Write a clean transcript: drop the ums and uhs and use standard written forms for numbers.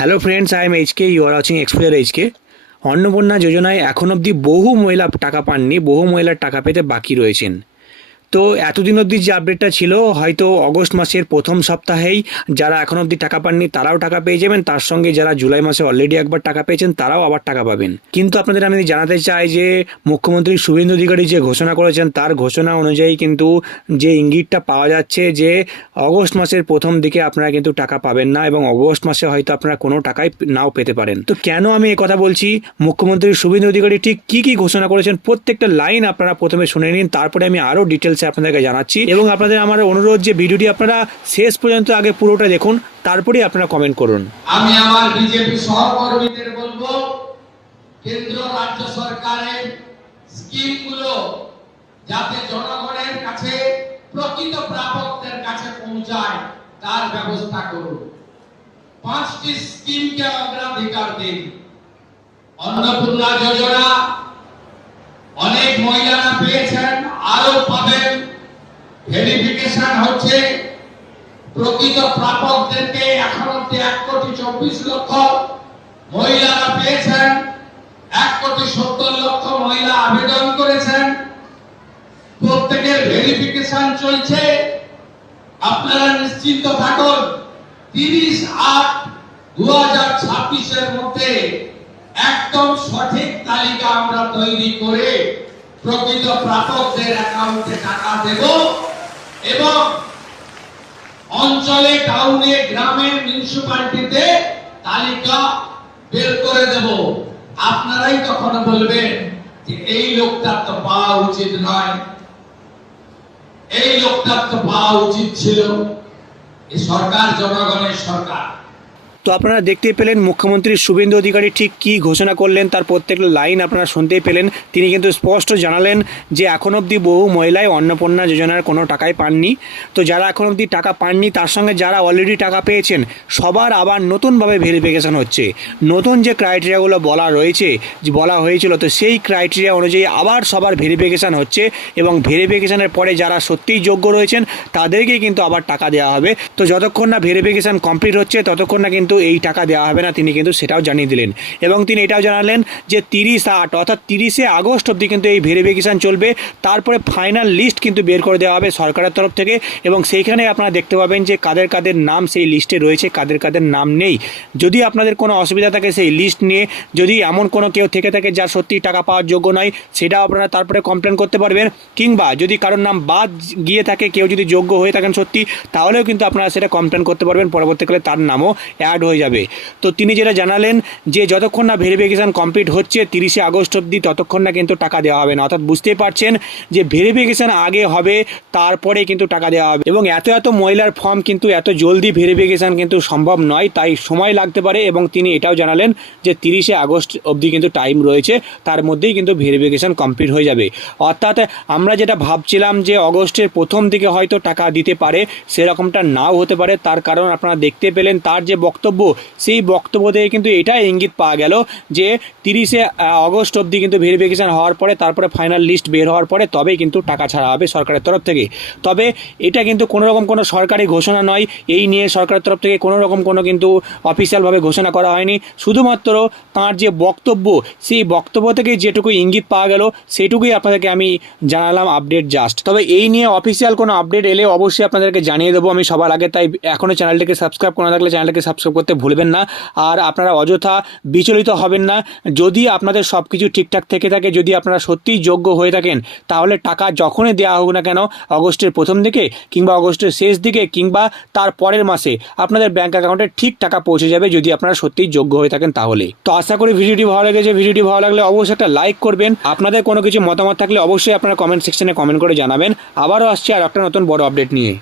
Hello friends, I am HK, you are watching explore HK. Annapurna যোজনায় এখন অবধি বহু মহিলা টাকা পাননি, বহু মহিলার টাকা পেতে বাকি রয়েছেন। তো এতদিন অবধি যে আপডেটটা ছিল, হয়তো অগস্ট মাসের প্রথম সপ্তাহেই যারা এখন অবধি টাকা পাননি তারাও টাকা পেয়ে যাবেন, তার সঙ্গে যারা জুলাই মাসে অলরেডি একবার টাকা পেয়েছেন তারাও আবার টাকা পাবেন। কিন্তু আপনাদের আমি জানাতে চাই যে মুখ্যমন্ত্রী শুভেন্দু অধিকারী যে ঘোষণা করেছেন, তার ঘোষণা অনুযায়ী কিন্তু যে ইঙ্গিতটা পাওয়া যাচ্ছে যে অগস্ট মাসের প্রথম দিকে আপনারা কিন্তু টাকা পাবেন না, এবং অগস্ট মাসে হয়তো আপনারা কোনো টাকাই নাও পেতে পারেন। তো কেন আমি এই কথা বলছি, মুখ্যমন্ত্রী শুভেন্দু অধিকারী ঠিক কি ঘোষণা করেছেন প্রত্যেকটা লাইন আপনারা প্রথমে শুনে নিন, তারপরে আমি আরও ডিটেলসে আপনাদেরকে জানাচ্ছি। এবং আপনাদের আমার অনুরোধ যে ভিডিওটি আপনারা শেষ পর্যন্ত আগে পুরোটা দেখুন, তারপরেই আপনারা কমেন্ট করুন। আমি আমার বিজেপি সহকর্মীদের বলবো, কেন্দ্র রাজ্য সরকারের স্কিমগুলো যাতে জনগণের কাছে, প্রকৃত প্রাপকদের কাছে পৌঁছায় তার ব্যবস্থা করুন। 5টি স্কিমকে অগ্রাধিকার দিন। অন্নপূর্ণা যোজনা অনেক মহিলারা পেয়েছেন, আরো পাবেন। ভেরিফিকেশন হচ্ছে, প্রকৃত প্রাপকদেরকে এখন অব্দি 1,24,00,000 মহিলারা পেয়েছেন। 1,70,00,000 মহিলা আবেদন করেছেন। প্রত্যেকের ভেরিফিকেশন চলছে। আপনারা নিশ্চিন্ত থাকুন, 30/8/2026 এর মধ্যে একদম সঠিক তালিকা আমরা তৈরি করে প্রকৃত প্রাপকদের অ্যাকাউন্টে টাকা দেব, এবং অঞ্চলে, টাউনে, গ্রামে, মিউনিসিপালিটিতে তালিকা বের করে দেব। আপনারাই তখন বলবেন যে এই লোকটার তো পাওয়া উচিত নয়, এই লোকটার তো পাওয়া উচিত ছিল। এই সরকার জনগণের সরকার। তো আপনারা দেখতেই পেলেন মুখ্যমন্ত্রী শুভেন্দু অধিকারী ঠিক কী ঘোষণা করলেন, তার প্রত্যেকটা লাইন আপনারা শুনতেই পেলেন। তিনি কিন্তু স্পষ্ট জানালেন যে এখন অবধি বহু মহিলাই অন্নপূর্ণা যোজনার কোনো টাকাই পাননি। তো যারা এখন অবধি টাকা পাননি, তার সঙ্গে যারা অলরেডি টাকা পেয়েছেন, সবার আবার নতুনভাবে ভেরিফিকেশান হচ্ছে। নতুন যে ক্রাইটেরিয়াগুলো বলা হয়েছিল, তো সেই ক্রাইটেরিয়া অনুযায়ী আবার সবার ভেরিফিকেশান হচ্ছে, এবং ভেরিফিকেশানের পরে যারা সত্যিই যোগ্য রয়েছেন তাদেরকেই কিন্তু আবার টাকা দেওয়া হবে। তো যতক্ষণ না ভেরিফিকেশান কমপ্লিট হচ্ছে ততক্ষণ না কিন্তু এই টাকা দেওয়া হবে না, তিনি কিন্তু সেটাও জানিয়ে দিলেন। এবং তিনি এটাও জানালেন যে 30/8 অর্থাৎ 30শে আগস্ট অবধি কিন্তু এই ভেরিফিকেশান চলবে। তারপরে ফাইনাল লিস্ট কিন্তু বের করে দেওয়া হবে সরকারের তরফ থেকে, এবং সেইখানে আপনারা দেখতে পাবেন যে কাদের কাদের নাম সেই লিস্টে রয়েছে, কাদের কাদের নাম নেই। যদি আপনাদের কোনো অসুবিধা থাকে সেই লিস্ট নিয়ে, যদি এমন কোনো কেউ থেকে থাকে যার সত্যি টাকা পাওয়ার যোগ্য নয়, সেটাও আপনারা তারপরে কমপ্লেন করতে পারবেন। কিংবা যদি কারোর নাম বাদ গিয়ে থাকে, কেউ যদি যোগ্য হয়ে থাকেন সত্যি, তাহলেও কিন্তু আপনারা সেটা কমপ্লেন করতে পারবেন, পরবর্তীকালে তার নামও অ্যাড হয়ে যাবে। তো তিনি যেটা জানালেন যে যতক্ষণ না ভেরিফিকেশান কমপ্লিট হচ্ছে 30শে আগস্ট অবধি, ততক্ষণ না কিন্তু টাকা দেওয়া হবে না। অর্থাৎ বুঝতেই পারছেন যে ভেরিফিকেশান আগে হবে, তারপরে কিন্তু টাকা দেওয়া হবে। এবং এত মহিলার ফর্ম কিন্তু এত জলদি ভেরিফিকেশান কিন্তু সম্ভব নয়, তাই সময় লাগতে পারে। এবং তিনি এটাও জানালেন যে 30শে আগস্ট অবধি কিন্তু টাইম রয়েছে, তার মধ্যেই কিন্তু ভেরিফিকেশান কমপ্লিট হয়ে যাবে। অর্থাৎ আমরা যেটা ভাবছিলাম যে অগস্টের প্রথম দিকে হয়তো টাকা দিতে পারে, সেরকমটা নাও হতে পারে। তার কারণ আপনারা দেখতে পেলেন তার যে বক্তব্য, সেই বক্তব্য থেকে কিন্তু এটাই ইঙ্গিত পাওয়া গেল যে 30শে আগস্ট অবধি কিন্তু ভেরিফিকেশান হওয়ার পরে, তারপরে ফাইনাল লিস্ট বের হওয়ার পরে তবেই কিন্তু টাকা ছাড়া হবে সরকারের তরফ থেকে। তবে এটা কিন্তু কোনোরকম কোনো সরকারি ঘোষণা নয়, এই নিয়ে সরকারের তরফ থেকে কোনোরকম কোনো কিন্তু অফিসিয়ালভাবে ঘোষণা করা হয়নি। শুধুমাত্র তাঁর যে বক্তব্য, সেই বক্তব্য থেকে যেটুকু ইঙ্গিত পাওয়া গেল সেইটুকুই আপনাদেরকে আমি জানালাম আপডেট জাস্ট। তবে এই নিয়ে অফিসিয়াল কোনো আপডেট এলে অবশ্যই আপনাদেরকে জানিয়ে দেবো আমি সবার আগে। তাই এখনও চ্যানেলটিকে সাবস্ক্রাইব করে না থাকলে চ্যানেলটিকে সাবস্ক্রাইব করতে ভুলবেন না। আর আপনারা অযথা বিচলিত হবেন না। যদি আপনাদের সব কিছু ঠিকঠাক থেকে থাকে, যদি আপনারা সত্যিই যোগ্য হয়ে থাকেন, তাহলে টাকা যখনই দেওয়া হোক না কেন, অগস্টের প্রথম দিকে কিংবা অগস্টের শেষ দিকে কিংবা তার পরের মাসে, আপনাদের ব্যাঙ্ক অ্যাকাউন্টে ঠিক টাকা পৌঁছে যাবে, যদি আপনারা সত্যিই যোগ্য হয়ে থাকেন তাহলে। তো আশা করি ভিডিওটি ভালো লেগেছে। ভিডিওটি ভালো লাগলে অবশ্যই একটা লাইক করবেন। আপনাদের কোনো কিছু মতামত থাকলে অবশ্যই আপনারা কমেন্ট সেকশনে কমেন্ট করে জানাবেন। আবারও আসছি আর একটা নতুন বড় আপডেট নিয়ে।